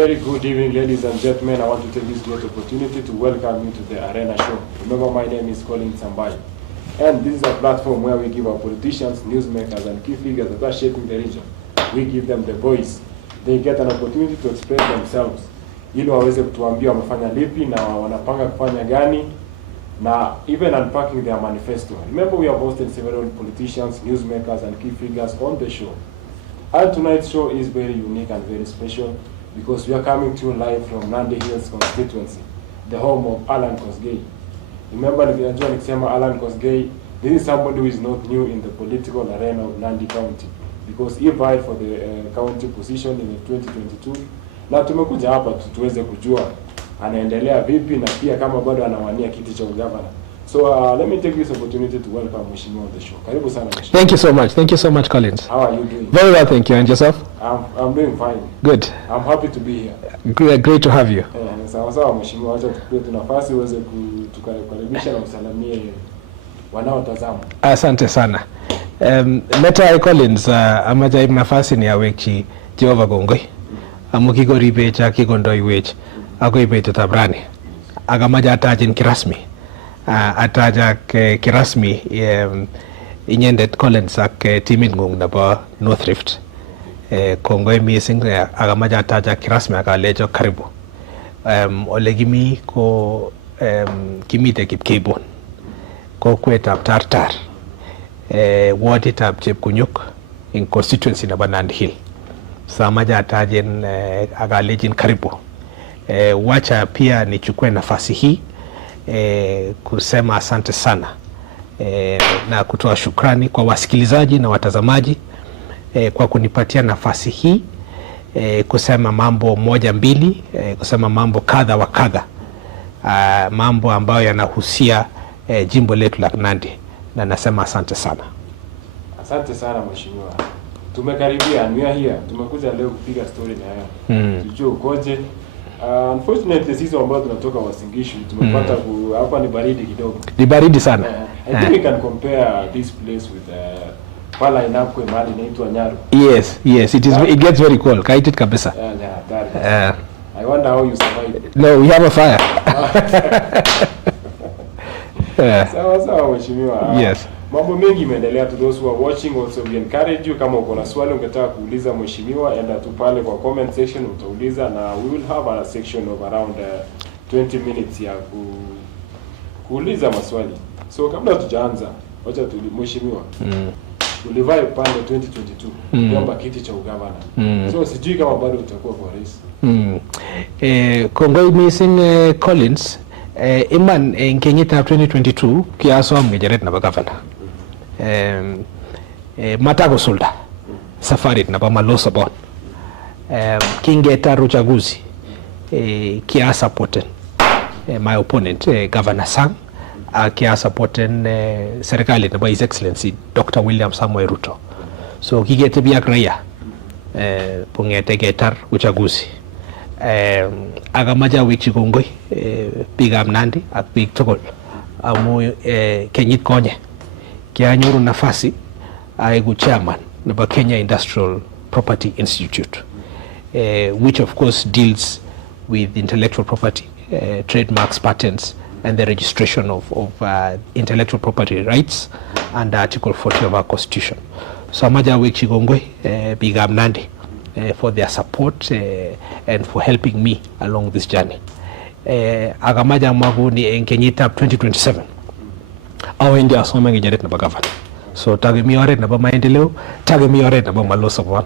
very good evening, ladies and gentlemen. I want to take this great opportunity to welcome you to the Arena Show. Remember, my name is Colin Sambai. And this is a platform where we give our politicians, newsmakers, and key figures that are shaping the region. We give them the voice. They get an opportunity to express themselves. Ili waweze kutuambia wamefanya lipi na wanapanga kufanya gani, na even unpacking their manifesto. Remember, we have hosted several politicians, newsmakers, and key figures on the show. And tonight's show is very unique and very special because we are coming to you live from Nandi Hills constituency, the home of Allan Kosgey. Remember, nikisema Allan Kosgey, this is somebody who is not new in the political arena of Nandi County because he vied for the county position in 2022. Na tumekuja hapa tuweze kujua anaendelea vipi na pia kama bado anawania kiti cha ugavana. So let me take this opportunity to welcome Mheshimiwa on the show. Karibu sana Mheshimiwa. Thank you so much. Thank you so much, Collins. How are you doing? Very well, thank you. And yourself? I'm doing fine. Good. I'm happy to be here. Great to have you. Sawa Mheshimiwa, acha tukupe nafasi uweze tukaribisha na usalamie wanaotazama. Asante sana. Meta Collins amaja nafasi ni aweki Jehova Gongoi. Amukigori becha kigondoi wech ako ibeto tabrani. Agamaja atajin kirasmi. Ataja kirasmi inyendet Collins ak timit ngung nabo North Rift. Kongoi missing agamaja ataja kirasmi akalejo karibu. Ole gimi ko kimite Kipkebon. Ko kwetab Tartar. Waditab Chepkunyuk in constituency nabo Nandi Hill. Samaja atajen agalejin karibu. Wacha pia nichukue nafasi hii kusema asante sana na kutoa shukrani kwa wasikilizaji na watazamaji kwa kunipatia nafasi hii kusema mambo moja mbili, kusema mambo kadha wa kadha, mambo ambayo yanahusia jimbo letu la Nandi, na nasema asante sana. Asante sana Mheshimiwa. Tumekaribia, we are here. Tumekuja leo kupiga story na wewe. Tujue ukoje. Unfortunately sisi ambao tunatoka Wasingishu tumepata hapa ni baridi kidogo. Ni baridi sana. I think we can compare this place with pala inapwe mahali inaitwa Nyaru. Yes, it gets very cold. Kaitit kabisa. I wonder how you survive. No, we have a fire. Sawa Mheshimiwa. Yes. Mambo mengi imeendelea. To those who are watching, also we encourage you, kama uko na swali ungetaka kuuliza Mheshimiwa, enda tu pale kwa comment section utauliza, na we will have a section of around 20 minutes ya kuuliza maswali. So kabla tujaanza, wacha Mheshimiwa. Ulivai pale 2022 kwamba kiti cha ugavana. So sijui kama bado utakuwa kwa rais. Kongoi missing Collins. Iman in kenyita 2022 kiaso ngejeret na governor. Matago sulda safari na Maloo Sabon. Kingeta uchaguzi kia supporten my opponent Governor Sang, kia supporten serikali na His Excellency Dr. William Samoei Ruto. So kigete biya kraya pungete getar uchaguzi. Agamaja wichi kongoi bigam Nandi ak big togol amu kenyit konye kianyoru nafasi aigu chairman naba Kenya Industrial Property Institute, which of course deals with intellectual property, trademarks, patents, and the registration of intellectual property rights under Article 40 of our Constitution. So amaja wichi kongoi bigam Nandi for their support and for helping me along this journey. Agamaja magu ni enkenyita 2027. Awa India asoma ngejeret na bagavana. So tage mi oret na ba maendeleo, tage mi oret na ba Maloo Sabon.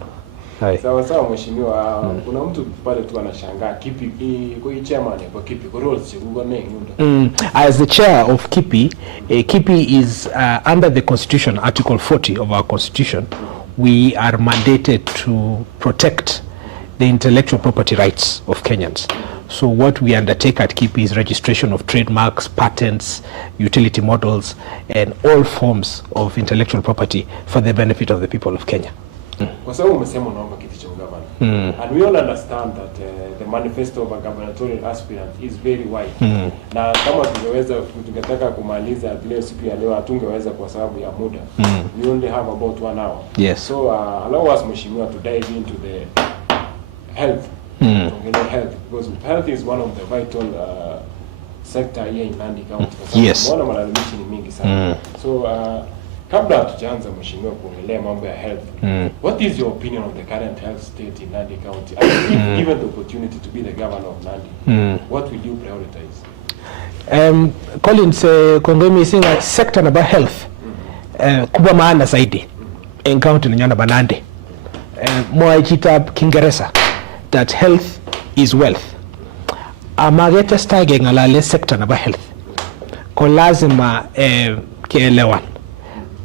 Sawa Mheshimiwa, kuna mtu pale tu anashangaa kipi kwa chairman kwa kipi kwa roles chikugo ne nyundo. As the chair of Kipi, Kipi is under the Constitution, Article 40 of our Constitution. We are mandated to protect the intellectual property rights of Kenyans. So what we undertake at Kipi is registration of trademarks, patents, utility models, and all forms of intellectual property for the benefit of the people of Kenya. Kwa sababu umesema unaomba kiti cha ugavana. And we all understand that the manifesto of a gubernatorial aspirant is very wide. Na kama tungetaka kumaliza leo siku ya leo hatungeweza kwa sababu ya muda. We only have about 1 hour. Yes. So allow us Mheshimiwa to dive into the health health, because health is one of the vital sector here in Nandi County. Yes. Mbona malalamishi ni mingi sana. So kabla hatujaanza mheshimiwa kuongelea mambo ya health, what is your opinion on the current health state in Nandi County? And if given the opportunity to be the governor of Nandi, what will you prioritize? Collins, Kongemi singa sector na ba health kubwa maana zaidi in county na nyana banande. Mwaikita Kingereza that health is wealth. Amagete stage ngalale sector na ba health. Ko lazima kielewan.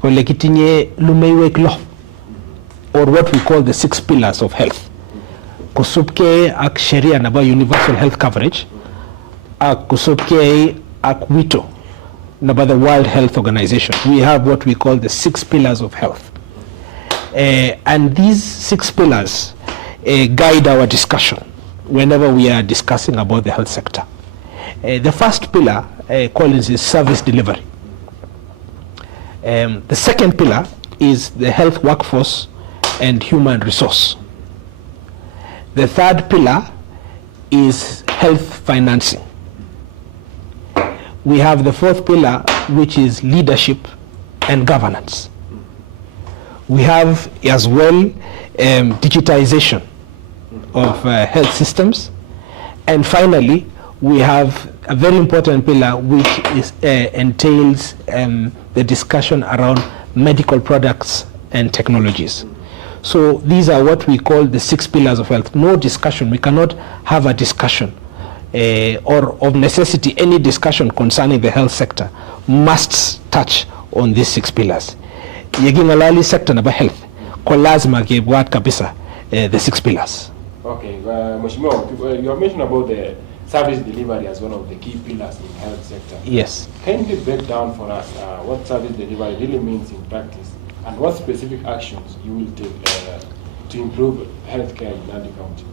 Ko lekitinye lumeiwek lo, or what we call the 6 pillars of health. Kusubke ak sheria na ba universal health coverage. Kusubke ak wito na ba the World Health Organization. We have what we call the 6 pillars of health. And these 6 pillars guide our discussion whenever we are discussing about the health sector. The first pillar, Collins, is service delivery. The second pillar is the health workforce and human resource. The third pillar is health financing. We have the fourth pillar, which is leadership and governance. We have as well digitization of health systems. And finally, we have a very important pillar which is, entails the discussion around medical products and technologies. So these are what we call the 6 pillars of health. No discussion, we cannot have a discussion or of necessity any discussion concerning the health sector must touch on these 6 pillars. Yegingalali sector na ba health kwa lazima gebwat kabisa the 6 pillars. Okay, Mheshimiwa, you have mentioned about the service delivery as one of the key pillars in health sector. Yes. Can you break down for us what service delivery really means in practice and what specific actions you will take to improve healthcare in Nandi County?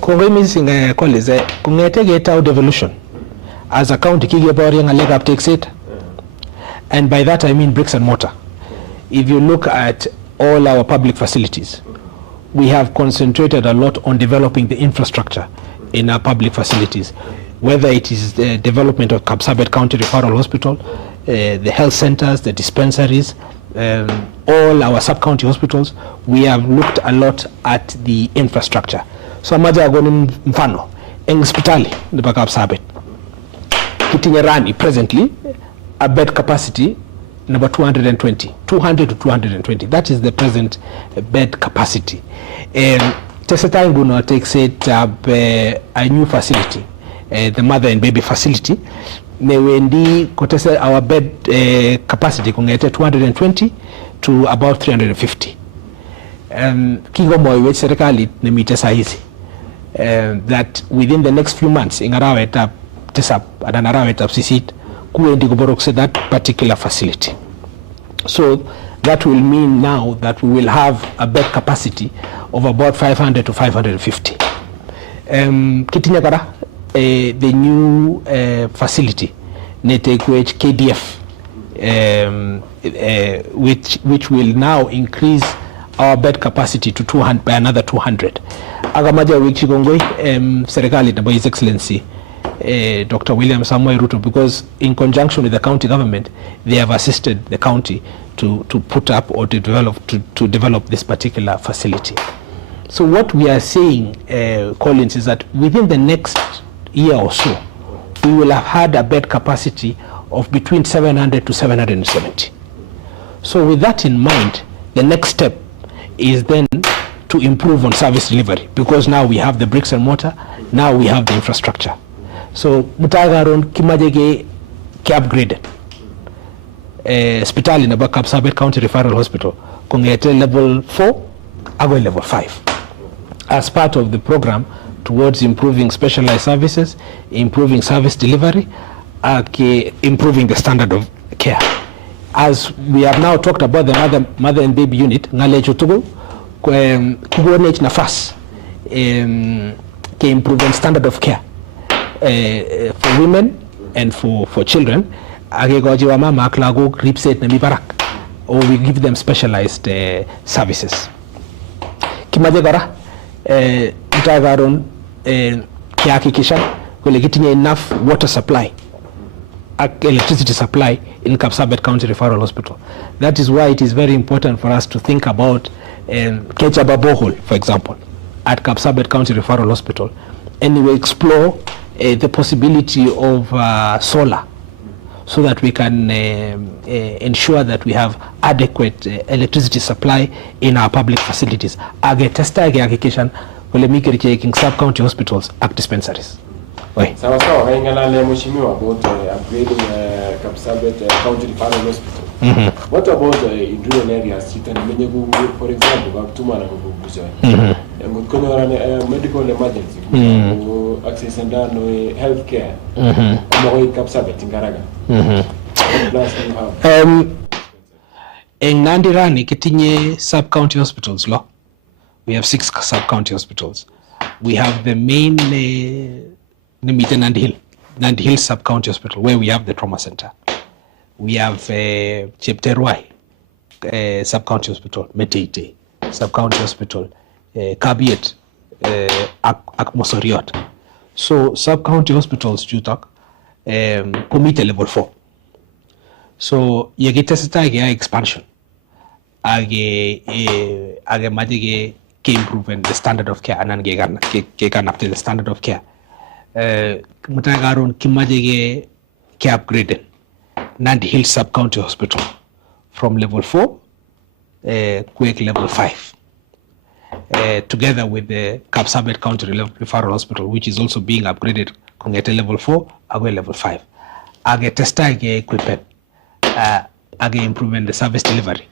Kongoi Collins, kungete geta devolution as a county kigebori nga leg up takes it, and by that I mean bricks and mortar. If you look at all our public facilities, we have concentrated a lot on developing the infrastructure in our public facilities, whether it is the development of Kapsabet County Referral Hospital, the health centers, the dispensaries, all our sub-county hospitals. We have looked a lot at the infrastructure. So maja agoni mfano eng hospitali nipa Kapsabet Kitinyerani presently a bed capacity number 200 to 220. That is the present bed capacity. Teseta Nguno takes it up a new facility, the mother and baby facility. Newendi kotese our bed capacity kungete 220 to about 350. Kigo moyo serikali nemite sahizi that within the next few months ingarawe tap tesap adanarawe tap sisit kuendi kuborokse that particular facility. So that will mean now that we will have a bed capacity of about 500 to 550. Kitinyakara, the new facility, Netekwech KDF, which will now increase our bed capacity to 200 by another 200. Agamaja Wikigongoi, Serikali, by His Excellency, Dr. William Samoei Ruto, because in conjunction with the county government, they have assisted the county to put up or to develop this particular facility. So what we are saying, Collins, is that within the next year or so, we will have had a bed capacity of between 700 to 770. So with that in mind, the next step is then to improve on service delivery, because now we have the bricks and mortar, now we have the infrastructure. So mutagaron kimajege ki upgraded. Hospital in the Kapsabet County Referral Hospital kungete level 4 ago level 5 as part of the program towards improving specialized services, improving service delivery, improving the standard of care. As we have now talked about the mother and baby unit, ngale chotogo kugonech nafas ke improving standard of care for women and for children. Or we give them specialized services. Kimajegara, mtagaron kihakikisha kule kitinye enough water supply electricity supply in Kapsabet County Referral Hospital. That is why it is very important for us to think about Kechaba borehole, for example, at Kapsabet County Referral Hospital, and we explore the possibility of solar, so that we can ensure that we have adequate electricity supply in our public facilities. Age testa age hakikishan kule mikiri checking sub-county hospitals at dispensaries. Sawa sawa, kaingana mheshimiwa about upgrading Kapsabet County Referral Hospital. What about in rural areas? For example, Gaptuma na Kubuja. Kuna medical emergency, access and healthcare. Kumaoi Kapsabet Ngaraga. What plans do you have? In Nandirani, kitinye sub-county hospitals law. We have 6 sub-county hospitals. We have the main Nandi Hill Sub-County Hospital, where we have the trauma center. We have Chepterwai Sub-County Hospital, Meteite Sub-County Hospital, Kabiet, Akmosoriot. So sub-county hospitals, Jutak, committee level 4. So yagitesita expansion. Age madige ke improve the standard of care anan ke kan up to the standard of care. Mutagaron kimajege ke upgraded Nandi Hill Sub-County Hospital from level 4 quick level 5 together with the Kapsabet County Referral Hospital, which is also being upgraded kongete level 4 agwe level 5. Age testa age equipment age improving the service delivery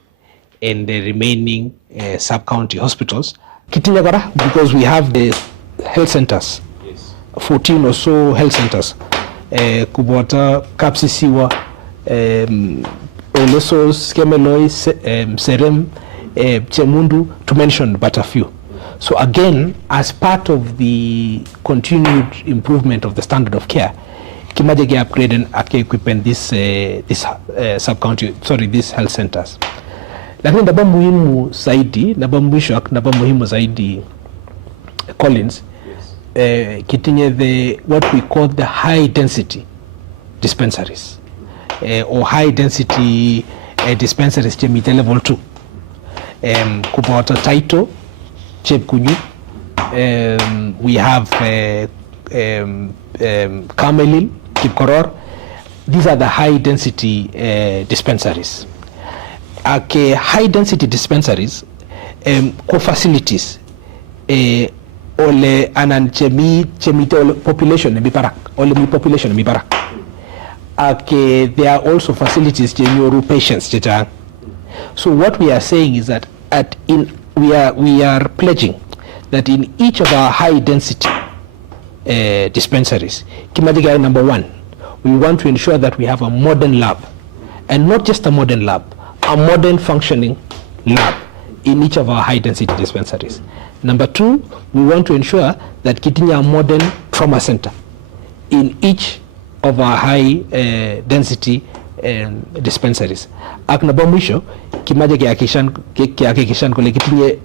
in the remaining sub-county hospitals. Kitinyagara, because we have the health centers. 14 or so health centers, Kubota, Kapsisiwa, Olesos, Kemeloi, Serem, Chemundu, to mention but a few. So again, as part of the continued improvement of the standard of care, Kimajege upgraded and equipping this sub-county, these health centers. Lakini naba muhimu zaidi, naba muhimu zaidi, Collins, kitinye what we call the high density dispensaries, or high density dispensaries chemite level 2. Kubota Taito, Chepkunyu, we have Kamelil, Kipkoror. These are the high density dispensaries. High density dispensaries, co-facilities, ole anan chemite population ne biparak, ole mi population ne biparak. There are also facilities to patients. So what we are saying is that we are pledging that in each of our high density dispensaries, Kimadiga number 1, we want to ensure that we have a modern lab, and not just a modern lab, a modern functioning lab in each of our high density dispensaries. Number 2, we want to ensure that Kitinya a modern trauma center in each of our high density dispensaries. Aknabamisho kimaje kiakishan kule kitinye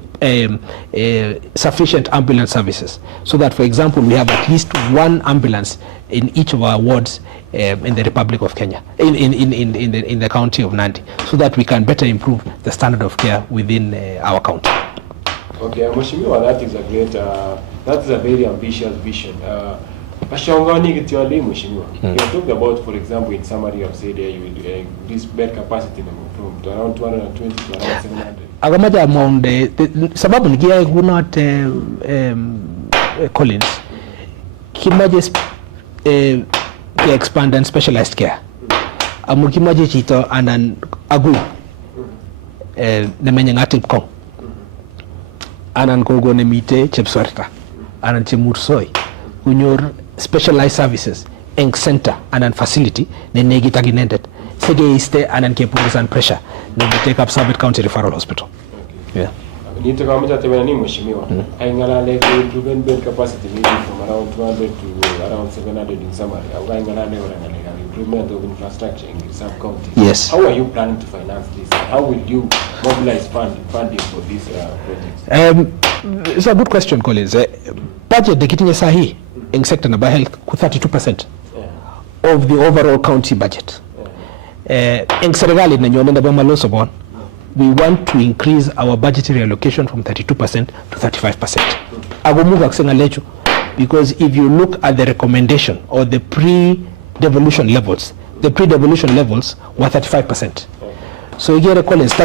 sufficient ambulance services, so that, for example, we have at least 1 ambulance in each of our wards in the Republic of Kenya, in the county of Nandi, so that we can better improve the standard of care within our county. Okay, Mheshimiwa, that is a great, that is a very ambitious vision. Pashongani Gitiali, Mheshimiwa, you talked about, for example, in summary, I've said you will increase bed capacity from around 220 to around 700. Agamaja among the sababu nikia gunot Collins, kimaje expand and specialized care. Amukimaje chito anan agu nemenya ngati kong. Anan kogo nemite chepswarta. Anan chemursoi. Kunyor specialized services eng center anan facility ne negitaginendet. Sege iste anan kepungusan pressure ne take up Sabon County Referral Hospital. Okay. Yeah. Nito kama mtatembea ni mheshimiwa. Aingalale to bed capacity maybe from around 200 to around 700 in summary. Au aingalale or improvement of infrastructure in some counties. Yes. How are you planning to finance this? How will you mobilize funding for these projects? It's a good question, Collins. Budget dekitinye sahi in sector na health ku 32% of the overall county budget. In serikali na nyonenda ba Maloo Sabon, we want to increase our budgetary allocation from 32% to 35%. Agumuga kusenga lecho, because if you look at the recommendation or the pre-devolution levels, the pre-devolution levels were 35%. So you get a Collins, we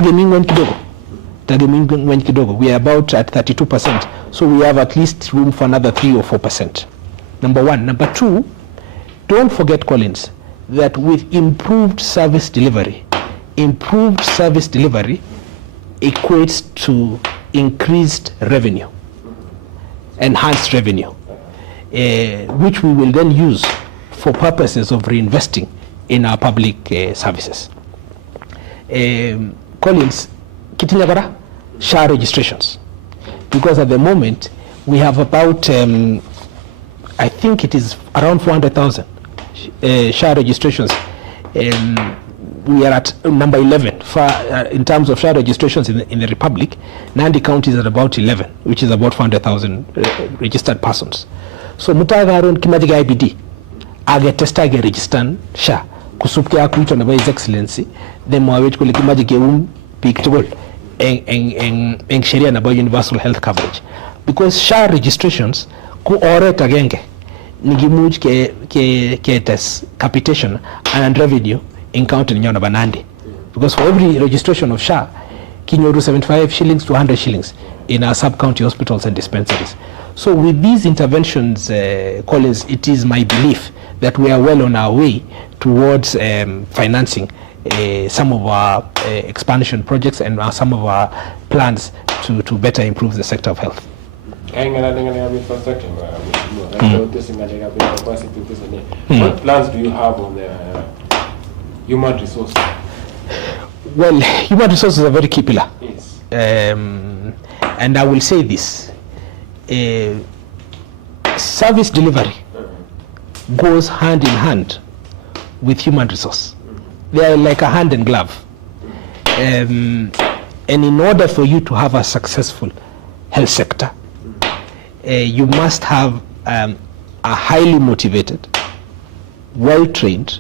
are about at 32%. So we have at least room for another 3 or 4%. Number one. Number two, don't forget, Collins, that with improved service delivery equates to increased revenue, enhanced revenue, which we will then use for purposes of reinvesting in our public services. Collins, Kitinyabara, SHA registrations, because at the moment we have about, I think it is around 400,000 SHA registrations. We are at number 11 in terms of SHA registrations in the Republic. Nandi County is at about 11, which is about 400,000 registered persons. So mutagaron kimajiga IBD age testage register SHA kusupke akuito na His Excellency then mwawet kule kimajige pictable en sheria na universal health coverage, because SHA registrations ku oret agenge nigimuj ke test capitation and revenue in county nyona banandi, because for every registration of SHA kinyoru 75 shillings to 100 shillings in our sub-county hospitals and dispensaries. So with these interventions, Collins, it is my belief that we are well on our way towards financing some of our expansion projects and some of our plans to better improve the sector of health. What plans do you have on the human resources? Well, human resources are a very key pillar. Yes. And I will say this. Service delivery goes hand in hand with human resource. They are like a hand and glove. And in order for you to have a successful health sector, you must have a highly motivated, well-trained,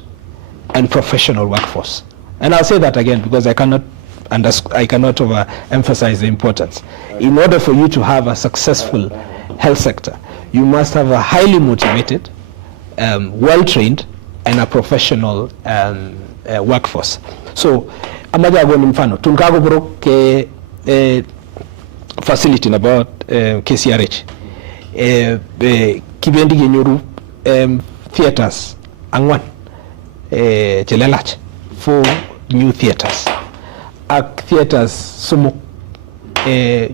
and professional workforce. And I'll say that again because I cannot overemphasize the importance. In order for you to have a successful health sector, you must have a highly motivated, well-trained, and a professional workforce. So, amaja go ni mfano tunkago bro ke facility about KCRH kibendi genyoru theaters angwan chelelach 4 new theaters theaters sumo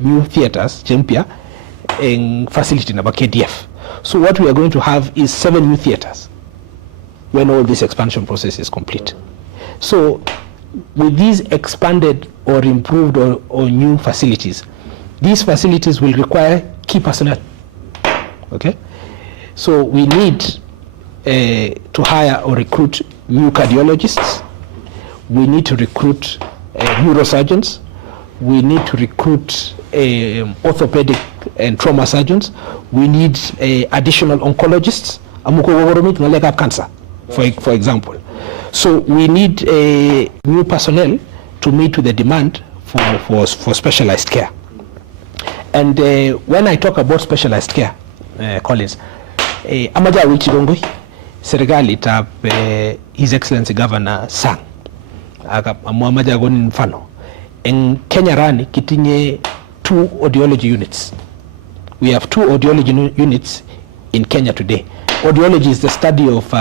new theaters chempia in facility about KDF. So what we are going to have is 7 new theaters when all this expansion process is complete. So with these expanded or improved or new facilities, these facilities will require key personnel. Okay, so we need to hire or recruit new cardiologists. We need to recruit neurosurgeons. We need to recruit orthopedic and trauma surgeons. We need additional oncologists. Cancer, for example. So we need new personnel to meet with the demand for specialized care. And when I talk about specialized care, Collins, amaja wichigongoi serikali tap His Excellency Governor Sang amaja goni mfano in Kenya rani kitinye 2 audiology units. We have 2 audiology units in Kenya today. Audiology is the study of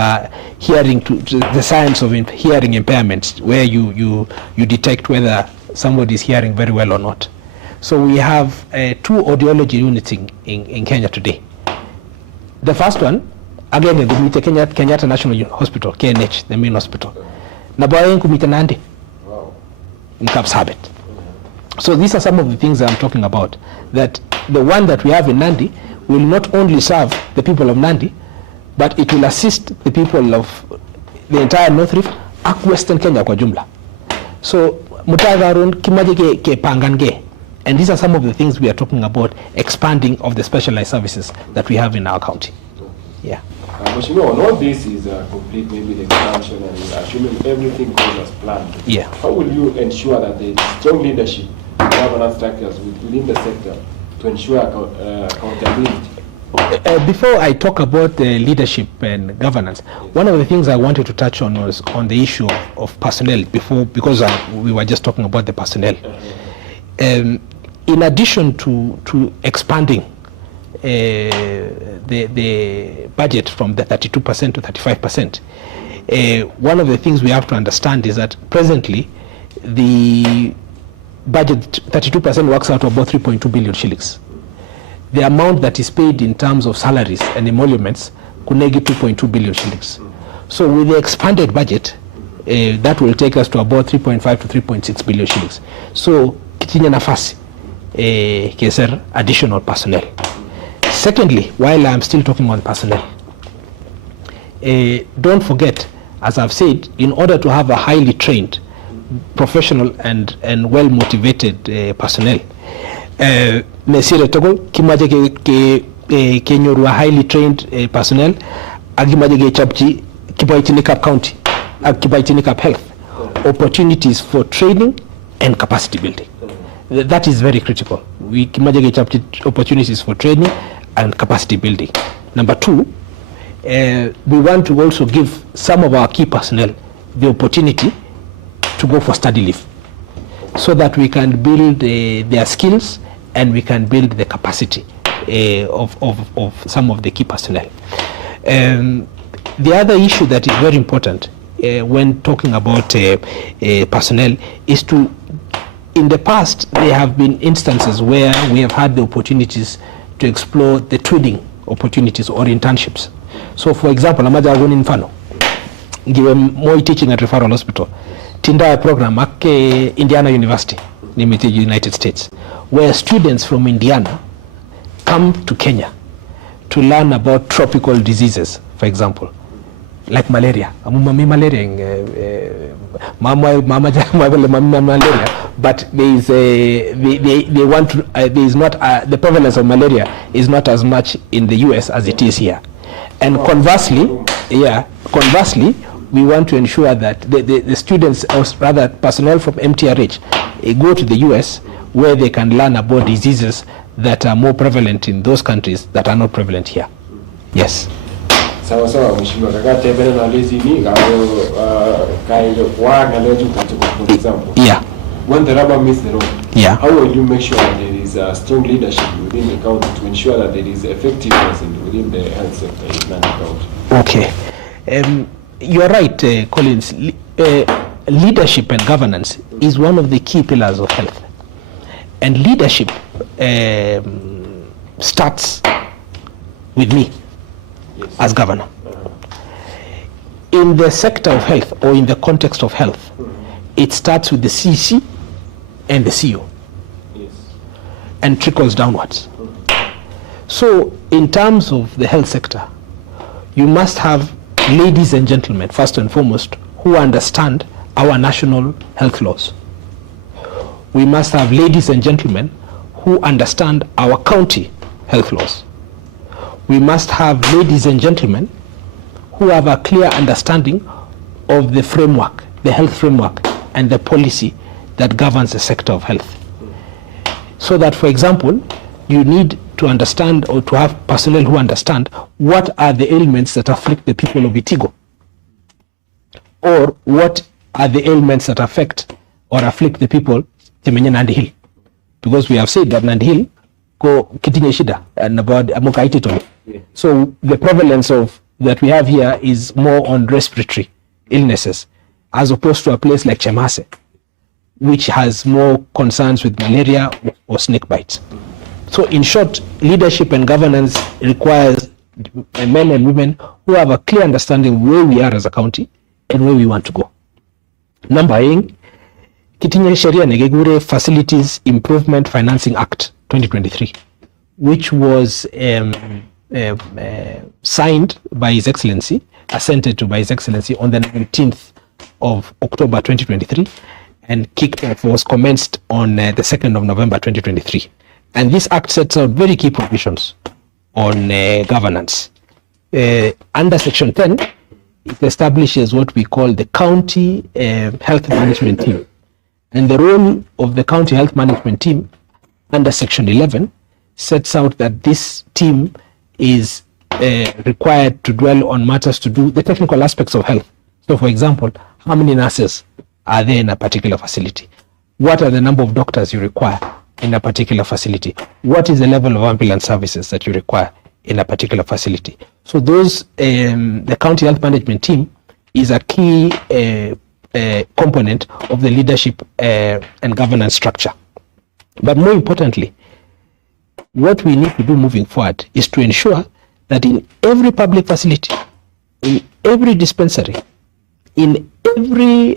hearing, the science of hearing impairments, where you detect whether somebody is hearing very well or not. So we have 2 audiology units in Kenya today. The first one, again, the Kenyatta National Hospital, KNH, the main hospital. Nabayen kumita Nandi in Kapsabet. So these are some of the things I'm talking about, that the one that we have in Nandi will not only serve the people of Nandi, but it will assist the people of the entire North Rift and Western Kenya kwa jumla. So mutagarun kimaje ke pangange. And these are some of the things we are talking about, expanding of the specialized services that we have in our county. Yeah. But you know, all this is complete, maybe the expansion, and assuming everything goes as planned. Yeah. How will you ensure that there is strong leadership and governance structures within the sector to ensure accountability? Before I talk about leadership and governance, one of the things I wanted to touch on was on the issue of personnel because we were just talking about the personnel. In addition to expanding the budget from the 32% to 35%, one of the things we have to understand is that presently the budget 32% works out to about 3.2 billion shillings. The amount that is paid in terms of salaries and emoluments could negate 2.2 billion shillings. So with the expanded budget, that will take us to about 3.5 to 3.6 billion shillings. So kitinya nafasi keser additional personnel. Secondly, while I'm still talking on personnel, don't forget, as I've said, in order to have a highly trained, professional and well motivated personnel, mesire togo kimaje ke nyoru highly trained personnel agimaje ke chapchi kibaitini Cap County kibaitini Cap Health, opportunities for training and capacity building. That is very critical. We kimaje ke chapchi opportunities for training and capacity building. Number two, we want to also give some of our key personnel the opportunity to go for study leave, so that we can build their skills and we can build the capacity of some of the key personnel. The other issue that is very important when talking about personnel is to, in the past, there have been instances where we have had the opportunities to explore the twinning opportunities or internships. So for example, amaja agoni mfano, ngiwe moi teaching at referral hospital, tinda program at Indiana University, nimiti United States, where students from Indiana come to Kenya to learn about tropical diseases, for example, like malaria. Malaria, malaria, but there is they want to, there is not the prevalence of malaria is not as much in the US as it is here. And conversely, we want to ensure that the students, or rather personnel from MTRH, go to the US where they can learn about diseases that are more prevalent in those countries that are not prevalent here. Yes. Sawa mheshimiwa, kakate bele na lezi ni gawo kai waga leju katika, for example. Yeah. When the rubber meets the road, yeah, how will you make sure that there is a strong leadership within the county to ensure that there is effectiveness within the health sector in the county? Okay. You are right, Collins. Leadership and governance is one of the key pillars of health. And leadership starts with me, yes, as governor. In the sector of health, or in the context of health, it starts with the CC and the CEO, yes, and trickles downwards. So in terms of the health sector, you must have ladies and gentlemen, first and foremost, who understand our national health laws. We must have ladies and gentlemen who understand our county health laws. We must have ladies and gentlemen who have a clear understanding of the framework, the health framework, and the policy that governs the sector of health. So that, for example, you need to understand, or to have personnel who understand what are the ailments that afflict the people of Itigo, or what are the ailments that affect or afflict the people Temenye Nandi Hill, because we have said that Nandi Hill ko kitinye shida and about amukaitito. So the prevalence of that we have here is more on respiratory illnesses, as opposed to a place like Chemase, which has more concerns with malaria or snake bites. So in short, leadership and governance requires men and women who have a clear understanding where we are as a county and where we want to go. Number 8, kitinye sheria nekekure Facilities Improvement Financing Act 2023, which was signed by His Excellency, assented to by His Excellency on the 19th of October 2023, and kicked off, was commenced on the 2nd of November 2023. And this act sets out very key provisions on governance. Under Section 10, it establishes what we call the County Health Management Team. And the role of the County Health Management Team under Section 11 sets out that this team is required to dwell on matters to do the technical aspects of health. So, for example, how many nurses are there in a particular facility? What are the number of doctors you require in a particular facility? What is the level of ambulance services that you require in a particular facility? So those, the County Health Management Team is a key component of the leadership and governance structure. But more importantly, what we need to do moving forward is to ensure that in every public facility, in every dispensary, in every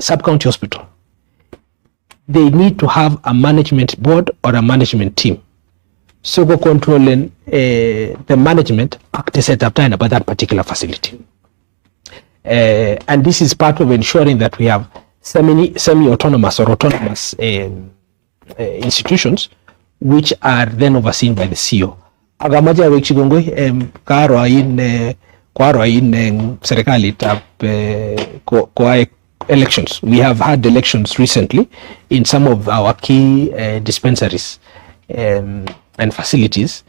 sub-county hospital, they need to have a management board or a management team. So go controlling the management act set up time about that particular facility. And this is part of ensuring that we have semi-autonomous or autonomous institutions which are then overseen by the CEO. Agamaja wechigongoi karo in serikali tap kwa elections. We have had elections recently in some of our key dispensaries and facilities.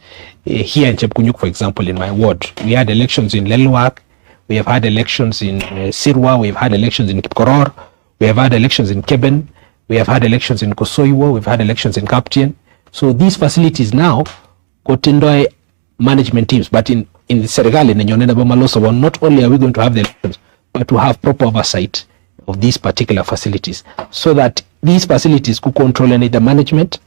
Here in Chepkunyuk, for example, in my ward, we had elections in Lelwak, we have had elections in Sirwa, we've had elections in Kipkoror, we have had elections in Keben, we have had elections in Kosoiwo, we've had elections in Kaptien. So these facilities now kotindoi management teams, but in the serikali nenyonena bamaloso, not only are we going to have the elections, but to have proper oversight of these particular facilities, so that these facilities could control the management,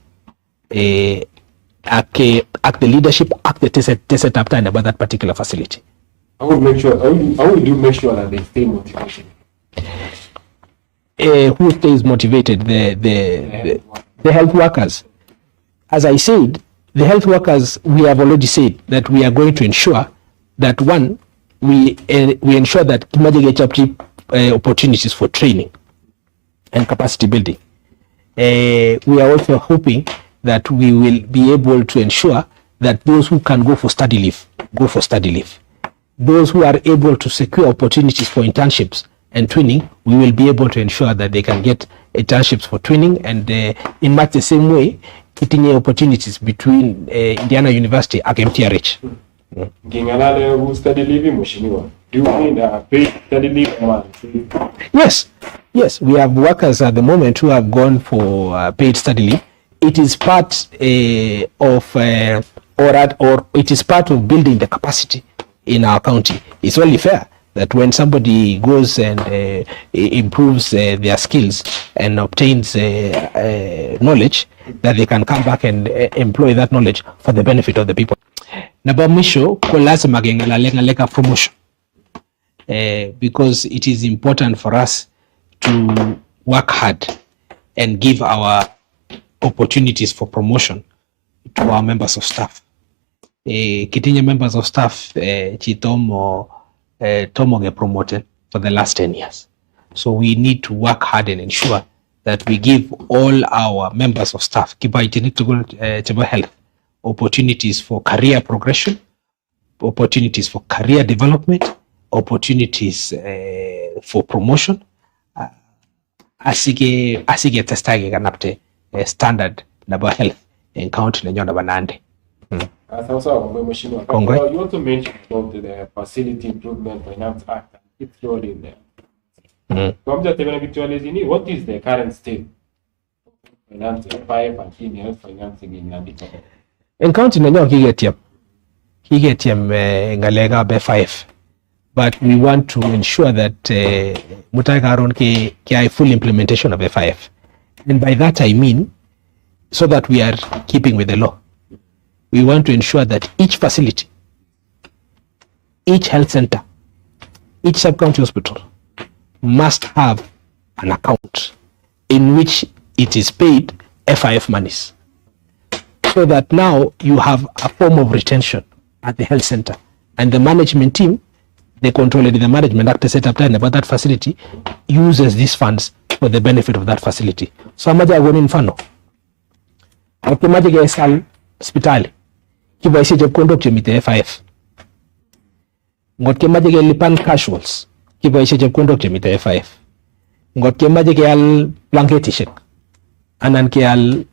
act the leadership, act the set up time about that particular facility. I will make sure. How will you make sure that they stay motivated? Who stays motivated? The health workers. As I said, the health workers, we have already said that we are going to ensure that one, we ensure that opportunities for training and capacity building. We are also hoping that we will be able to ensure that those who can go for study leave, go for study leave. Those who are able to secure opportunities for internships and training, we will be able to ensure that they can get internships for training, and in much the same way, getting opportunities between Indiana University and MTRH. Study leave, do you mean paid study leave? Yes, we have workers at the moment who have gone for paid study leave. It is part or it is part of building the capacity in our county. It's only fair that when somebody goes and improves their skills and obtains knowledge, that they can come back and employ that knowledge for the benefit of the people. Naba mwisho kwa lazima gengalaleka promotion, because it is important for us to work hard and give our opportunities for promotion to our members of staff. Kitinye members of staff chitomo tomo get promoted for the last 10 years. So we need to work hard and ensure that we give all our members of staff health opportunities for career progression, opportunities for career development, opportunities for promotion. Asige testage kanapte standard naba health in county Nyonda Banande. You also mentioned about the Facility Improvement Finance Act and its role in there. What is the current state of financing, and health financing in Nandi? In county Nyonda Kigetiem Ngalega B5, but we want to ensure that Mutagaron ki full implementation of F5. And by that I mean, so that we are keeping with the law. We want to ensure that each facility, each health center, each sub-county hospital must have an account in which it is paid FIF monies. So that now you have a form of retention at the health center. And the management team, they control it, the management actor set up there about that facility, uses these funds for the benefit of that facility. So amaja agoni mfano. Akimaje ge sal hospitali. Kiba isi chepkondok chemite FIF. Ngot kimaje ge lipan casuals. Kiba isi chepkondok chemite FIF. Ngot kimaje ge al blanketishek. Anan ke al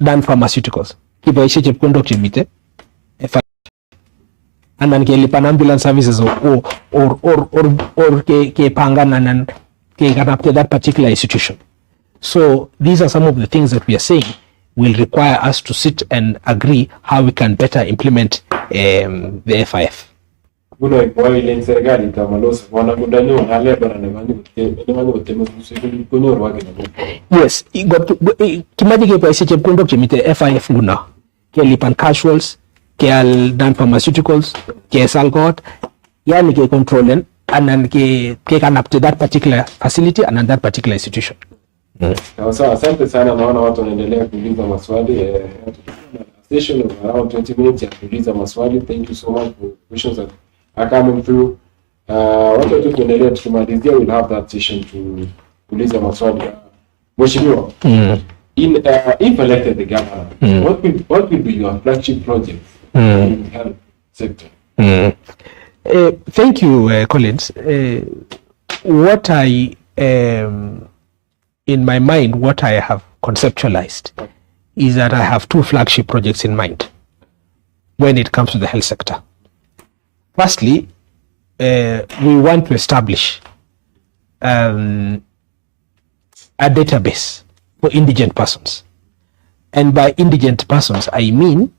dan pharmaceuticals. Kiba isi chepkondok chemite FIF. Anan ke lipan ambulance services or ke pangan and ke ganapte that particular institution. So these are some of the things that we are saying will require us to sit and agree how we can better implement the FIF. Yes, kimaji ke paise chepkondok chemite FIF guna ke lipan casuals ke al dan pharmaceuticals ke salgot yani ke controllen and ke can up to that particular facility and that particular institution. Sawa, asante sana, naona watu wanaendelea kuuliza maswali. Session of around 20 minutes ya kuuliza maswali. Thank you so much for questions that are coming through. Watu wetu tuendelee tukimalizia, we'll have that session to kuuliza maswali. Mheshimiwa, if elected the governor, what will be your flagship project in the health sector? Thank you, Collins. What I in my mind, what I have conceptualized is that I have two flagship projects in mind when it comes to the health sector. Firstly, we want to establish a database for indigent persons. And by indigent persons, I mean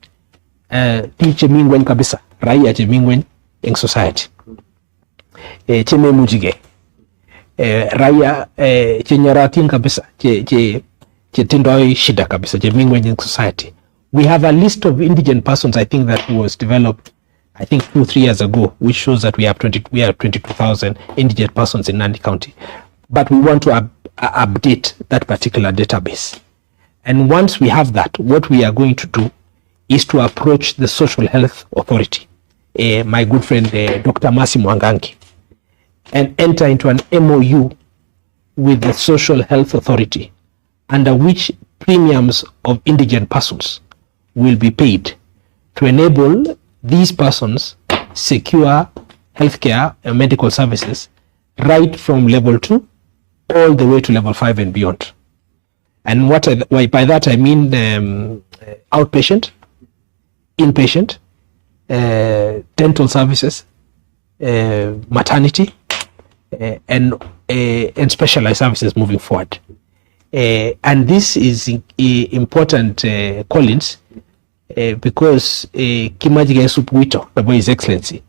teacher mingwen kabisa, raia che mingwen in society. Cheme mujige. Raia chenyaratin kabisa, che tindoi shida kabisa, che mingwen in society. We have a list of indigent persons, I think, that was developed, I think 2-3 years ago, which shows that we have 22,000 indigent persons in Nandi County. But we want to update that particular database. And once we have that, what we are going to do is to approach the Social Health Authority, my good friend Dr. Masi Mwangangi, and enter into an MOU with the Social Health Authority, under which premiums of indigent persons will be paid to enable these persons secure healthcare and medical services right from level 2 all the way to level 5 and beyond. And by that I mean outpatient, inpatient, dental services, maternity, and specialized services moving forward. And this is important, Collins, because kimaji supu wito by His Excellency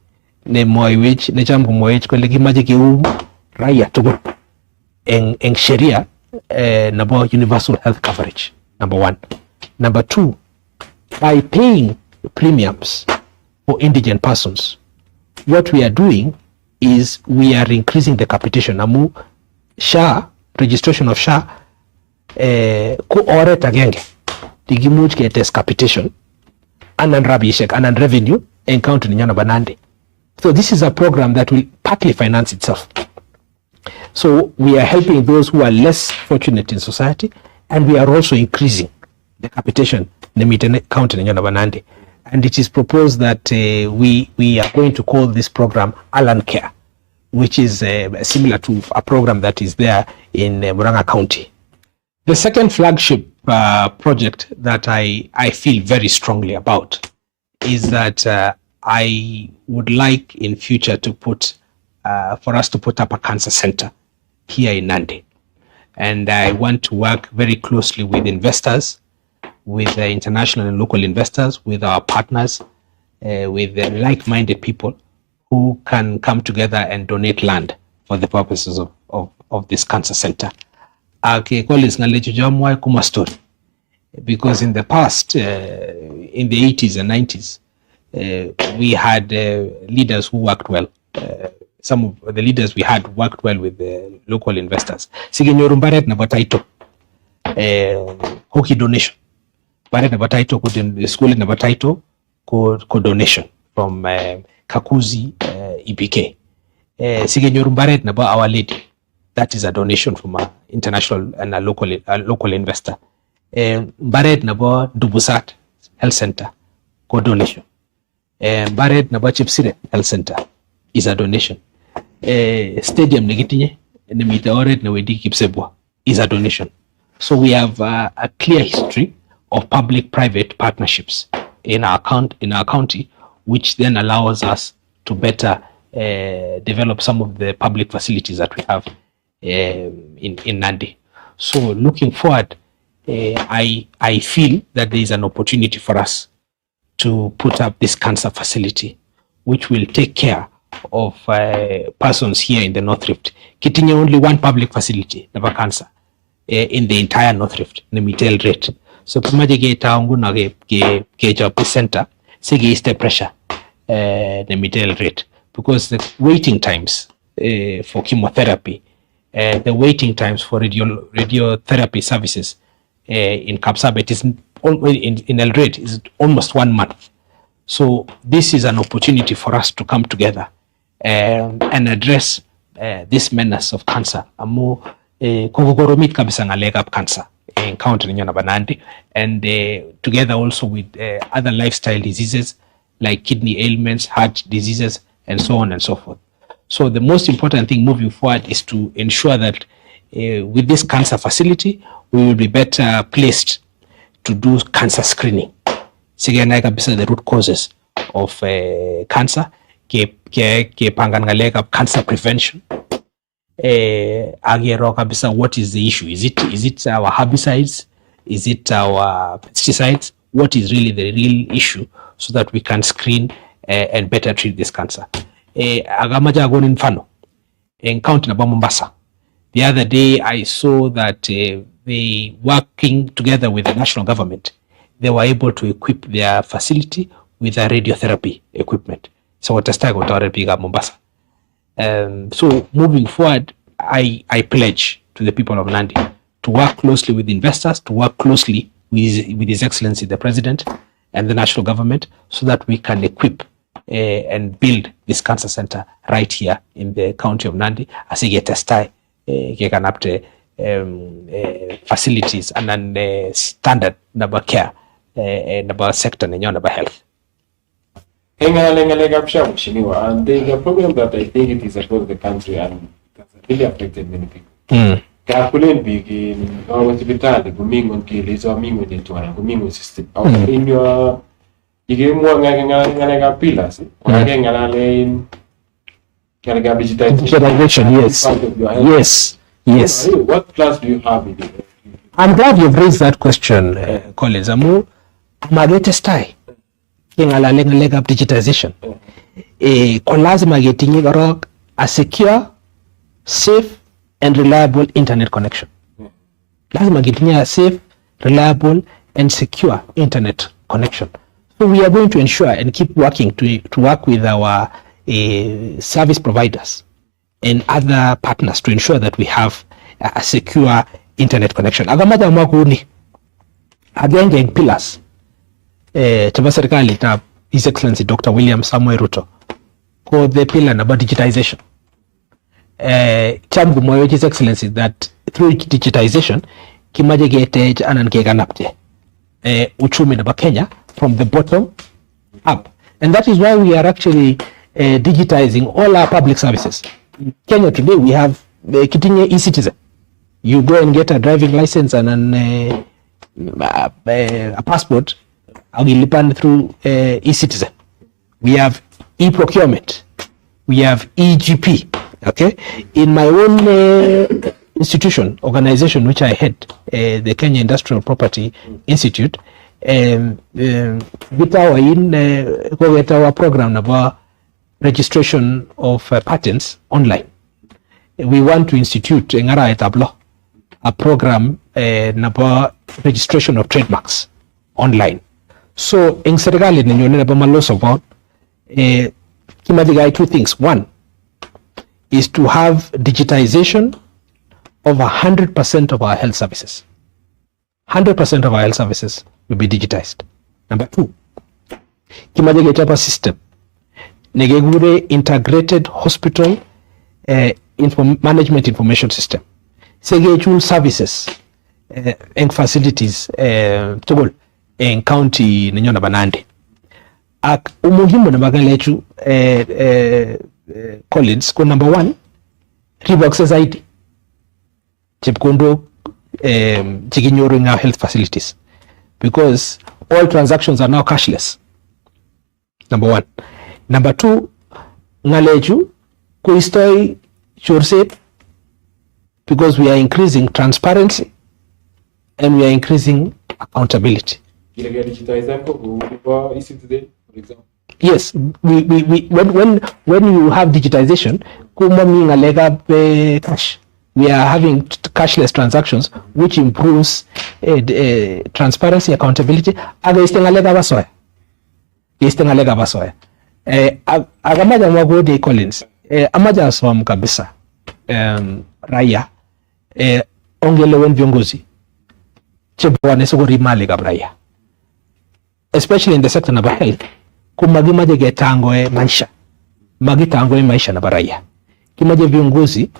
ne moiwech ne jambo moiwech kole kimaji ke raia tugo en sheria about universal health coverage, number one. Number two, by paying premiums for indigent persons, what we are doing is we are increasing the capitation. Amu SHA, registration of SHA, ko ore tagenge, tigimuch ke test capitation, anan rabishek, anan revenue, encounter nyana banande. So this is a program that will partly finance itself. So we are helping those who are less fortunate in society, and we are also increasing the capitation in county nyana banande. And it is proposed that we are going to call this program Allan Care, which is similar to a program that is there in Murang'a County. The second flagship project that I feel very strongly about is that I would like in future to put, for us to put up a cancer center here in Nandi. And I want to work very closely with investors, with international and local investors, with our partners, with like-minded people who can come together and donate land for the purposes of this cancer center. Because in the past, in the 80s and 90s, we had leaders who worked well. Some of the leaders we had worked well with the local investors. hockey donation. Baret na bataito ko school na bataito ko donation from Kakuzi EPK. Sige nyoru baret na ba Our Lady. That is a donation from an international and a local investor. Baret na ba Dubusat Health Center ko donation. Baret na ba Chipsire Health Center is a donation. Stadium negitinye ne mitaoret na wedi Kipsebwa is a donation. So we have a clear history of public-private partnerships in our county, which then allows us to better develop some of the public facilities that we have in Nandi. So looking forward, I feel that there is an opportunity for us to put up this cancer facility, which will take care of persons here in the North Rift. Kitinye only one public facility, never cancer, in the entire North Rift, Nemitel rate. So kumaje ge taungu na ge job center, sige iste pressure, Nemitel rate, because the waiting times for chemotherapy, the waiting times for radiotherapy services in Kapsabet is in El Red is almost 1 month. So this is an opportunity for us to come together and address this menace of cancer. Amo kogoromit kabisa ngalega cancer in county Nyona Banandi, and together also with other lifestyle diseases like kidney ailments, heart diseases, and so on and so forth. So the most important thing moving forward is to ensure that with this cancer facility, we will be better placed to do cancer screening. Sigana kabisa the root causes of cancer, ke pangan ngalega cancer prevention. Agero kabisa what is the issue? Is it our herbicides? Is it our pesticides? What is really the real issue, so that we can screen and better treat this cancer? Agamaja agon infano in county na Mombasa. The other day I saw that they working together with the national government, they were able to equip their facility with a radiotherapy equipment. So what is Mombasa? So moving forward, I pledge to the people of Nandi to work closely with investors, to work closely with His Excellency the President and the national government, so that we can equip and build this cancer center right here in the county of Nandi, as we get a style, get up to facilities and then standard number care, number sector and number health. And there's a problem that I think it is across the country and that's really affected many people. Kakulen begin hospital, gumingon kilis or mingo netwana, gumingo system. In your you get more nganga pillars, digitization, yes. What plans do you have in it? I'm glad you've raised that question, Collins. Amu magete stai kingala leg up digitization. Lazima getingi garok a secure, safe and reliable internet connection. Lazima getingi a safe, reliable and secure internet connection. So we are going to ensure and keep working to work with our service providers and other partners to ensure that we have a secure internet connection. Agamada maguni agenge pillars taba serikali ta His Excellency Dr. William Samuel Ruto ko the pillar about digitization. Chambu moyo His Excellency that through digitization kimaje gete anan ke ganapte uchumi na Kenya from the bottom up, and that is why we are actually digitizing all our public services. In Kenya today we have kitinye e-citizen. You go and get a driving license and a passport through e-citizen. We have e-procurement. We have e-GP. Okay, in my own institution, organization which I head, the Kenya Industrial Property Institute, with our program about registration of patents online. We want to institute a program about registration of trademarks online. So in serikali ninyone na Maloo Sabon kimadigai two things. One is to have digitization of 100% of our health services. 100% of our health services will be digitized. Number two, kimaje getapa system negegure integrated hospital management information system. Segechul services and facilities tugul in county ninyona banande. Ak umuhimu na magalechu Collins ko number one, Reeboks ID. Chipkondo chikinyoru in our health facilities, because all transactions are now cashless. Number one. Number two, ngalechu kuistoi churset, because we are increasing transparency and we are increasing accountability. Yes, when you have digitization, cash. We are having cashless transactions, which improves transparency, accountability. Agamaja mwagode Collins, amaja aswam kabisa raia ongelewen viongozi chebwane suguri mali gabraya, especially in the sector of health. Kumagimaje getangoe maisha magitangoe maisha na baraya kimaje viongozi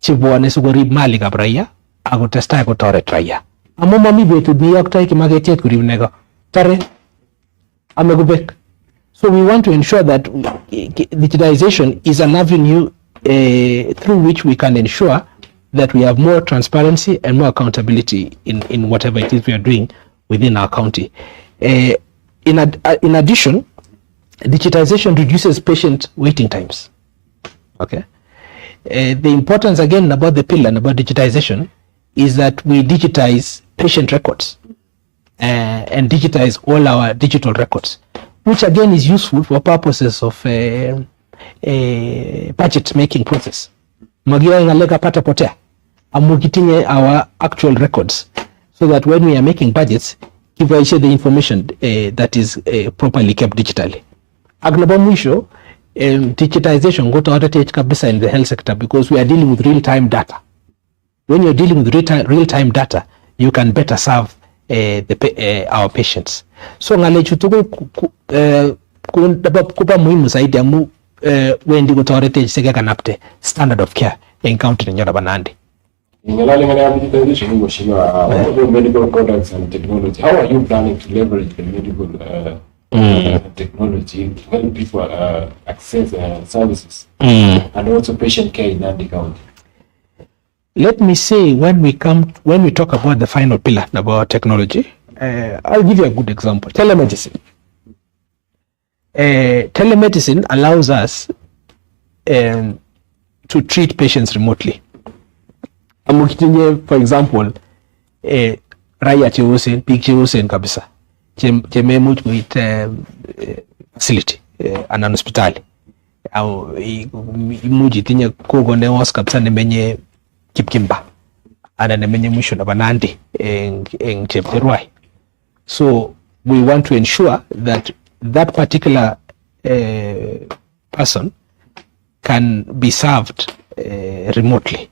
chibwane suguri mali gabraya agotesta agotore traya amo mami betu dioktai kimage tet kuribnego tare amegubek. So we want to ensure that digitization is an avenue through which we can ensure that we have more transparency and more accountability in whatever it is we are doing within our county. In addition, digitization reduces patient waiting times. Okay. The importance again about the pillar and about digitization is that we digitize patient records and digitize all our digital records, which again is useful for purposes of budget making process. Magia inalega pata potea. Amukitinye our actual records so that when we are making budgets, give us the information that is properly kept digitally. Agnaba mwisho, digitization go to other kabisa in the health sector, because we are dealing with real-time data. When you're dealing with real-time data, you can better serve our patients. So ngalechu tuko kupa muhimu zaidi amu wendi kutoretage sege kanapte standard of care in county nyora banandi. Medical products and technology. How are you planning to leverage the medical technology when people access services and also patient care in Nandi County? Let me say, when we talk about the final pillar about technology, I'll give you a good example. Telemedicine. Telemedicine allows us to treat patients remotely. For example, raya cheusen, big cheusen kabisa. Chememuch with facility, an hospital. Au imuji tinye kogo ne was kabisa ne menye Kipkimba and ne menye mwisho na banandi en Chepterwai. So we want to ensure that that particular person can be served remotely.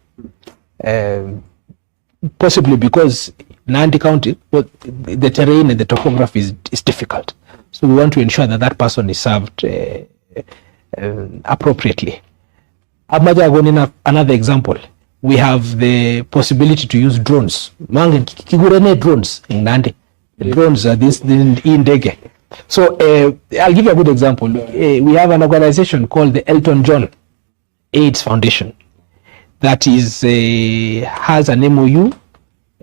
Possibly because Nandi County, the terrain and the topography is difficult. So we want to ensure that that person is served appropriately. Another example, we have the possibility to use drones. Kigurene drones in Nandi. The drones are this in Ndege. So I'll give you a good example. We have an organization called the Elton John AIDS Foundation that is has an MOU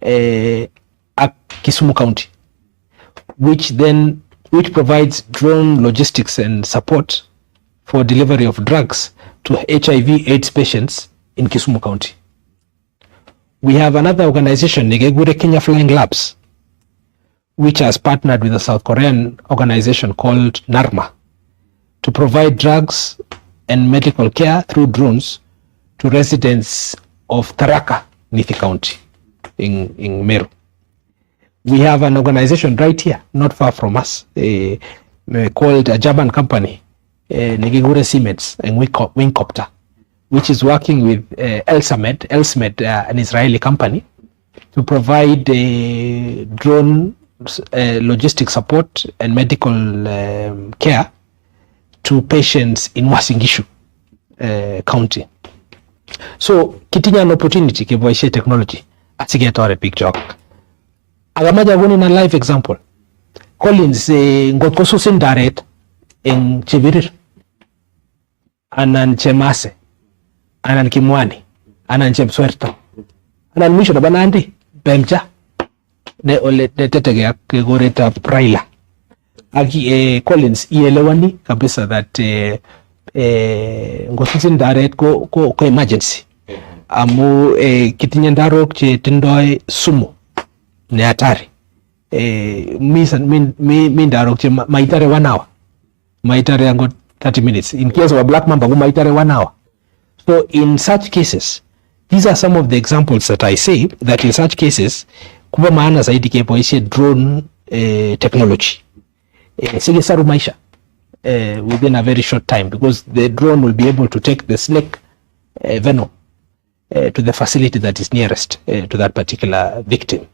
at Kisumu County, which provides drone logistics and support for delivery of drugs to HIV/AIDS patients in Kisumu County. We have another organization, Negegure Kenya Flying Labs, which has partnered with a South Korean organization called NARMA to provide drugs and medical care through drones to residents of Tharaka, Nithi County in Meru. We have an organization right here, not far from us, called a German company, Negegure Siemens and Wingcopter, which is working with Elsmed, an Israeli company, to provide drone logistic support and medical care to patients in Uasin Gishu County. So kitinya an opportunity keboishe technology asigetoret big jok. Agamaja woni na live example. Collins ngot ko susin daret en Chebirir anan Chemase anan Kimwani anan Chepswerta anan mwisho na banandi Belja ne ole tetege ak goreta Praila aki Collins ielewani kabisa that ngosusin daret ko emergency amu kitinya ndarok che tindoi sumu ne hatari mi ndarok che maitare 1 hour maitare yango 30 minutes in case of a black mamba maitare 1 hour. So in such cases, these are some of the examples that I say that in such cases kuba maana zaidi kepoishe drone technology sige saru maisha within a very short time, because the drone will be able to take the snake venom to the facility that is nearest to that particular victim.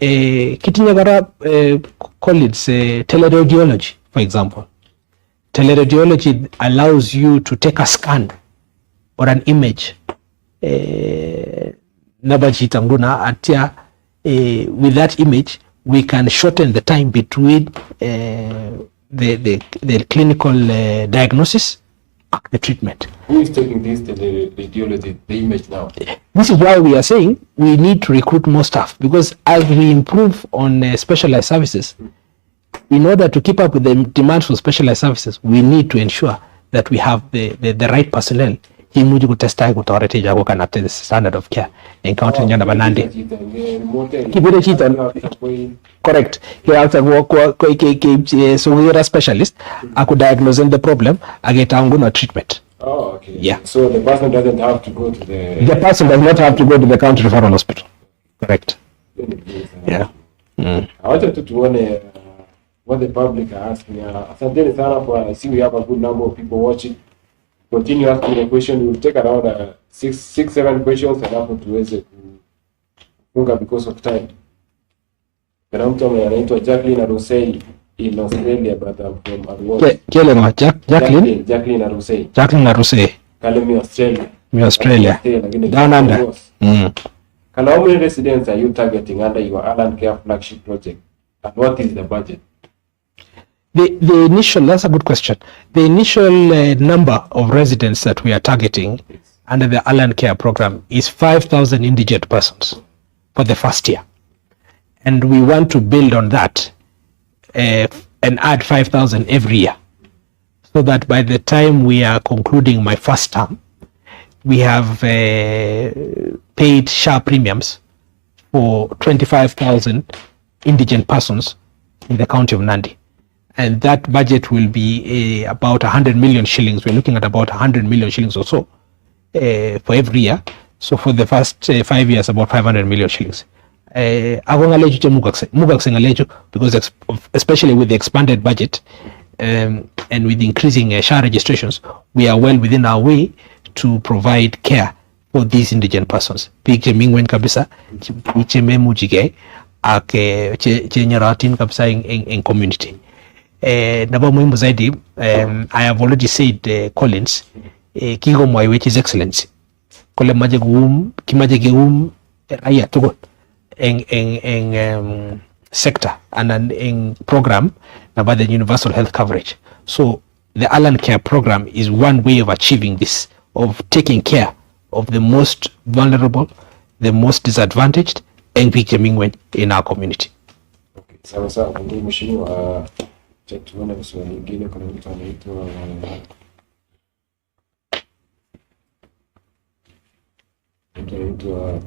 Kitinya gara colleagues teleradiology, for example. Teleradiology allows you to take a scan or an image nabajitanguna atia with that image we can shorten the time between the clinical diagnosis and the treatment. Who is taking this teleradiology, the image now? This is why we are saying we need to recruit more staff, because as we improve on specialized services, in order to keep up with the demand for specialized services, we need to ensure that we have the right personnel himuji kutestai kutorete jago kana the standard of care encountering nyana banandi kibire chita correct he also go so we are a specialist aku diagnose the problem ageta nguno treatment. Oh, okay. Yeah. So the person doesn't have to go to the person does not have to go to the county referral hospital. Correct. Yeah. I wanted to want what the public are asking. Asanteni sana for, I see we have a good number of people watching. Continue asking the question. We'll take around 6-7 questions and hapo tuweze kufunga because of time. Kuna mtu anaitwa Jacqueline Arusei in Australia, but I'm from Arusha. Jacqueline Arusei. Jacqueline Arusei. Kalemi Australia. Australia. Down under. How many residents are you targeting under your Allan Care Flagship project? And what is the budget? The initial, that's a good question. The initial number of residents that we are targeting under the Allan Care program is 5,000 indigent persons for the first year. And we want to build on that and add 5,000 every year, so that by the time we are concluding my first term, we have paid SHA premiums for 25,000 indigent persons in the county of Nandi. And that budget will be about 100 million shillings. We're looking at about 100 million shillings or so for every year. So for the first 5 years, about 500 million shillings. Because especially with the expanded budget and with increasing SHA registrations, we are well within our way to provide care for these indigent persons. Pike mingwen kabisa, piche memujige, ake chenyaratin kabisa in community. Naba muhimu zaidi, I have already said Collins, kigo mwai which is excellency. Kole maje guum, kimaje guum, aya tugo, en sector and in program about the universal health coverage. So the Allan Care program is one way of achieving this, of taking care of the most vulnerable, the most disadvantaged, and victiming in our community. Okay, sawa mheshimiwa, tuone maswali mengine. Kuna mtu anaitwa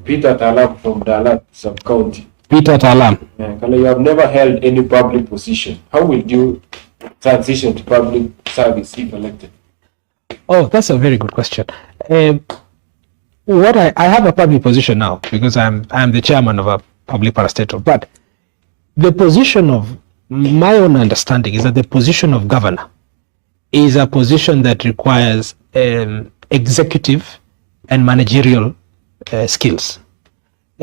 Peter Talam from Dalat sub-county. Peter Talam. You have never held any public position. How will you transition to public service if elected? Oh, that's a very good question. What I have a public position now because I'm the chairman of a public parastatal, but the position of my own understanding is that the position of governor is a position that requires executive and managerial skills.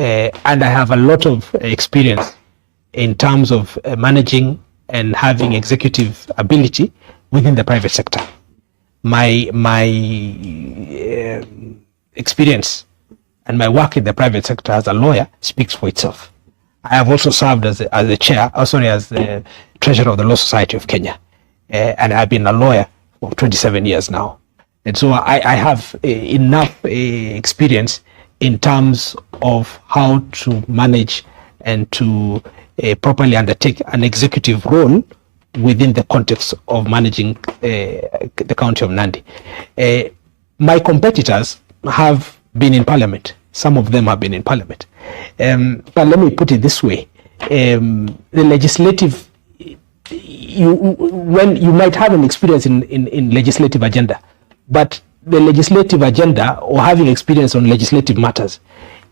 and I have a lot of experience in terms of managing and having executive ability within the private sector. My experience and my work in the private sector as a lawyer speaks for itself. I have also served as the treasurer of the Law Society of Kenya, and I've been a lawyer for 27 years now. And so I have enough experience in terms of how to manage and to properly undertake an executive role within the context of managing the county of Nandi. My competitors have been in parliament. Some of them have been in parliament. But let me put it this way. The legislative, when you might have an experience in legislative agenda, but the legislative agenda or having experience on legislative matters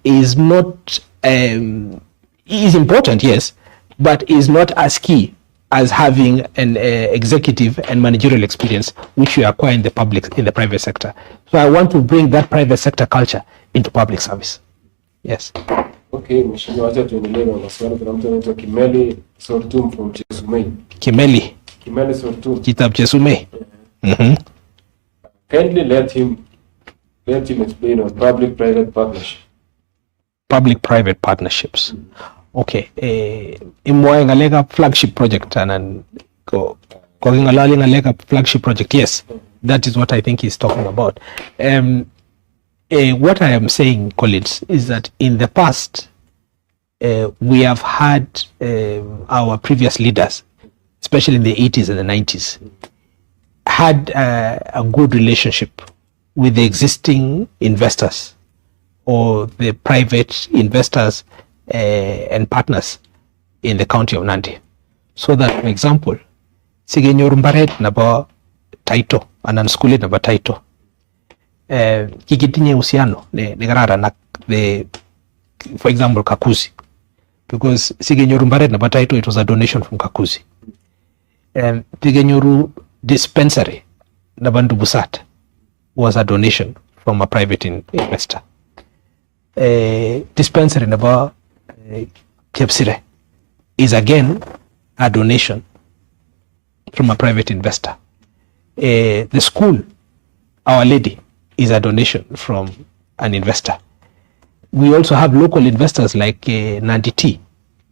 is not, is important, yes, but is not as key as having an executive and managerial experience which you acquire in the private sector. So I want to bring that private sector culture into public service. Yes. Okay, mheshimiwa, wacha tuendelee na maswali. Kuna mtu anaitwa Kimeli Sortum from Chesumei. Kimeli Sortum. Kitab Chesumei. Kindly let him explain on public-private partnership. Public-private partnerships. Okay. Imwa ngalega flagship project and ko ngalali ngalega flagship project. Yes, that is what I think he's talking about. What I am saying, Collins, is that in the past we have had our previous leaders, especially in the 80s and the 90s, had a good relationship with the existing investors or the private investors and partners in the county of Nandi. So that, for example, sigenyor mbaret naba taito anan skuli naba taito kikitinye usiano ne garara na the, for example, Kakuzi, because sigenyor mbaret naba taito, it was a donation from Kakuzi. Tigenyoru dispensary nabandu busat was a donation from a private investor. Dispensary naba Kepsire is again a donation from a private investor. The school, Our Lady, is a donation from an investor. We also have local investors like Nandi Tea,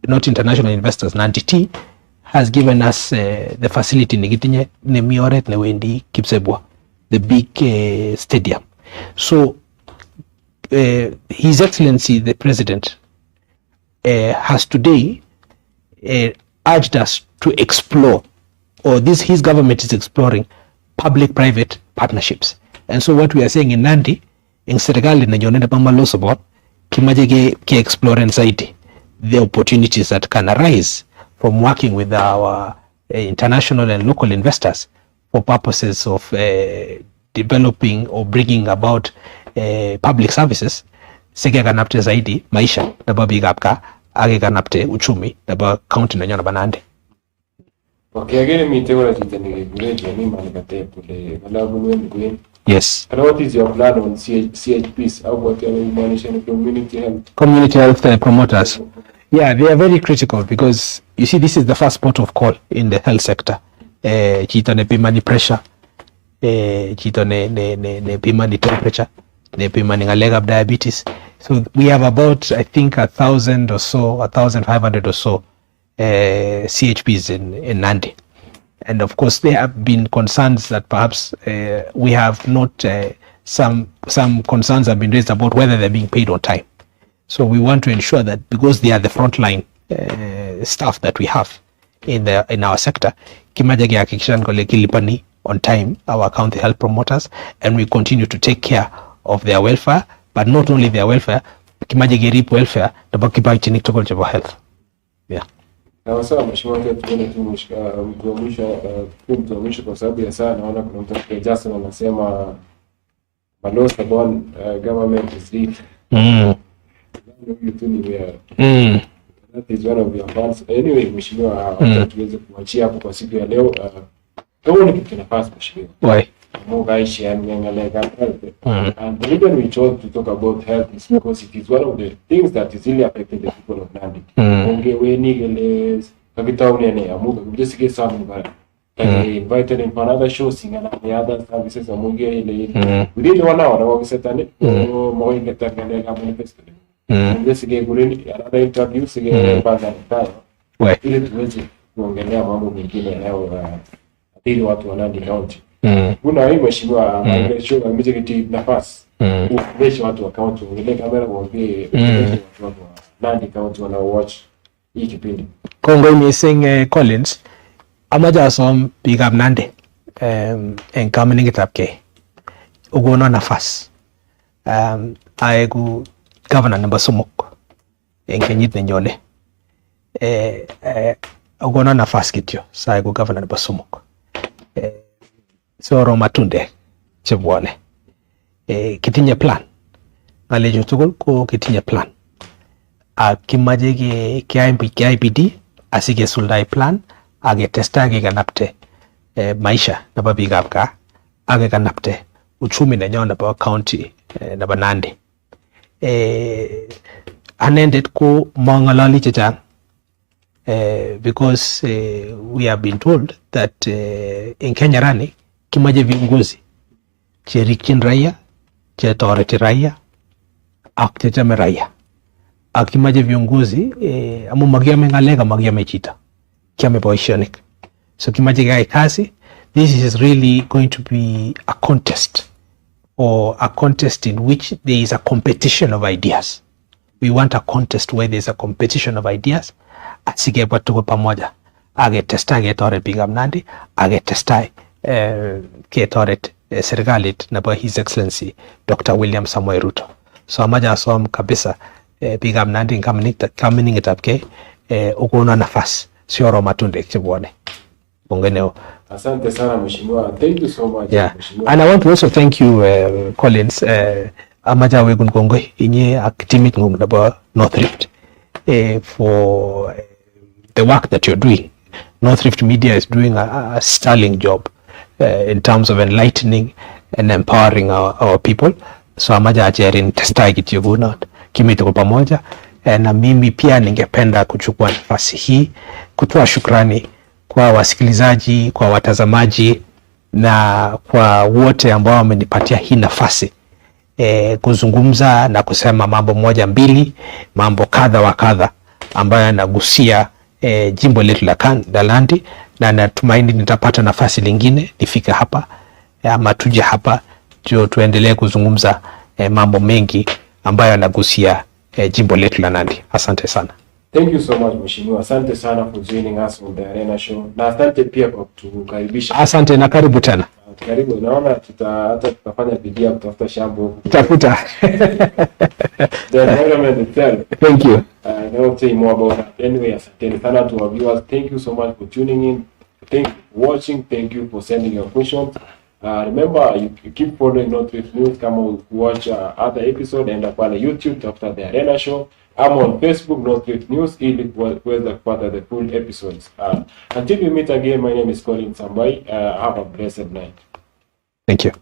not international investors. Nandi Tea has given us the facility Nigitinye Nemioret Newendi Kipsebwa, the big stadium. So His Excellency the President has today urged us to explore, or his government is exploring, public-private partnerships. And so what we are saying in Nandi, in serikali na nyonenda pa Maloo Sabon, kimaje ke explore inside the opportunities that can arise from working with our international and local investors for purposes of developing or bringing about public services. Sege ganapte zaidi maisha na babigapka age ganapte uchumi na ba county na nyona banande. Okay, again me tewala titani great ni manikate pule malabu wengi. Yes. And what is your plan on CHPs? How about your management community health? Community health promoters. Yeah, they are very critical because you see this is the first port of call in the health sector. Chito ne pimani pressure, chito ne pimani temperature, ne pimani ngalega diabetes. So we have about, I think, 1,000 or so, 1,500 or so CHPs in Nandi. And of course, there have been concerns that perhaps we have not, some concerns have been raised about whether they're being paid on time. So we want to ensure that because they are the frontline staff that we have in our sector, kimajage hakikisha ngole kilipani on time our county health promoters, and we continue to take care of their welfare, but not only their welfare, kimajage rip welfare, na bakipa chini tokol chabo health. Yeah. Na sawa mheshimiwa, tuone tu mwisho kwa sababu ya saa naona kuna mtu Jason anasema Maloo Sabon government is weak. That is one of your plans. Anyway, mheshimiwa, tuweze kuachia hapo kwa siku ya leo. Kama ni kitu nafasi mheshimiwa. Why? More guys sharing health. And the reason we chose to talk about health is because it is one of the things that is really affecting the people of Nandi. We need just get some invited in for another show, singing and the other services and we didn't 1 hour, we said more in the manifesto. Just get another interview, again, Right. ili tuweze kuongelea mambo mengine ili watu wanandi county. Kuna hii mheshimiwa show amejikiti nafasi. Uwezeshe watu wa county ongelee kamera waongee watu wa Nandi county wana watch hii kipindi. Kongoi missing Collins. Amaja som bigab Nandi en kameningetab ke. Ugono nafas. Aegu governor nebo somok en kenyit nenyone. Ugono nafas kityo saegu governor nebo somok. Soro matunde chebwane. Kitinye plan. Ngalechu tugul ko kitinye plan. Kimache KIPD asikesuldai plan aketesta kekanapte maisha nebo biikab gaa akekanapte uchumi nenyo nebo county nebo Nandi. Anendet ko mangalali chechang because we have been told that in Kenya rani kimache viongozi cherikchin raia, chetoreti raia ak chechame raia. Ak kimache viongozi amu magiame ngalek magiame chito, kiame boishonik. So kimache keyai kazi. This is really going to be a contest, or a contest in which there is a competition of ideas. We want a contest where there is a competition of ideas. Asikebwa tuko pamoja aketestai ketoret biikab Nandi, aketestai ketoret serikalit nebo His Excellency Dr. William Samoei Ruto. So amaja asom kabisa biikab Nandi kameningetab ke ukono nafas sioro matunde chebwane. Bongeneo. Asante sana mheshimiwa. Thank you so much. Yeah. And I want to also thank you Collins amaja wegun kongoi inye ak timit ngum nebo North Rift for the work that you're doing. North Rift Media is doing a sterling job in terms of enlightening and empowering our people. So amaja ajerin testai kityo gunot kimito kwa pamoja, na mimi pia ningependa kuchukua nafasi hii kutoa shukrani kwa wasikilizaji, kwa watazamaji na kwa wote ambao wamenipatia hii nafasi kuzungumza na kusema mambo moja mbili, mambo kadha wa kadha ambayo yanagusia jimbo letu la Nandi, na natumaini nitapata nafasi lingine nifike hapa ama tuje hapa tuendelee kuzungumza mambo mengi ambayo yanagusia jimbo letu la Nandi. Asante sana. Thank you so much mheshimiwa. Asante sana for joining us on the Arena Show. Na asante pia kwa kutukaribisha. Asante na karibu tena. Karibu. Naona hata tutafanya bidii ya kutafuta shamba huko. Tafuta. The environment itself. Thank you. I don't say more about that. Anyway, asante sana to our viewers. Thank you so much for tuning in. Thank you for watching. Thank you for sending your questions. Remember, you keep following North Rift News. Come on, watch other episode and up on YouTube after the Arena Show. I'm on Facebook, North Rift News, ili kuweza kupata the full episodes. Until we meet again, my name is Colin Sambai. Have a blessed night. Thank you.